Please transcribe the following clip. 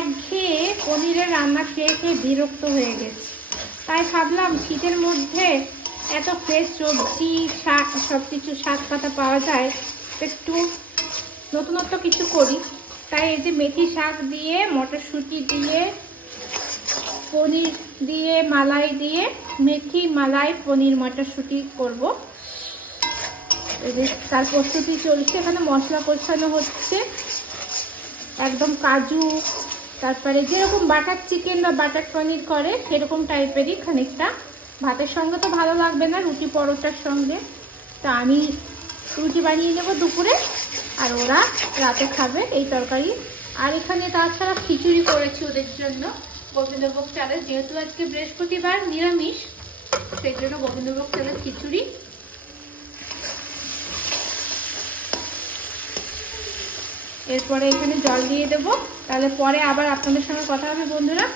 একঘেয়ে পনিরের রান্না খেয়ে খেয়ে বিরক্ত হয়ে গেছে, তাই ভাবলাম শীতের মধ্যে এত ফ্রেশ সবজি শাক সব কিছু শাক পাতা পাওয়া যায়, একটু নতুনত্ব কিছু করি। তাই এই যে মেথি শাক দিয়ে, মটরশুঁটি দিয়ে, পনির দিয়ে, মালাই দিয়ে, মেথি মালাই পনির মটরশুঁটি করব। এই যে তার প্রস্তুতি চলছে, এখানে মশলা কষানো হচ্ছে, একদম কাজু, তারপরে যেরকম বাটার চিকেন বা বাটার পনির করে সেরকম টাইপেরই খানিকটা। ভাতের সঙ্গে তো ভালো লাগবে না, রুটি পরোটার সঙ্গে। তা আমি রুটি বানিয়ে নেব দুপুরে, আর ওরা রাতে খাবে এই তরকারি। আর এখানে তাছাড়া খিচুড়ি করেছি ওদের জন্য গোবিন্দভোগ চালের, যেহেতু আজকে বৃহস্পতিবার নিরামিষ, সেই জন্য গোবিন্দভোগ চালের খিচুড়ি। এরপরে এখানে জল দিয়ে দেবো, তাহলে পরে আবার আপনাদের সঙ্গে কথা হবে বন্ধুরা।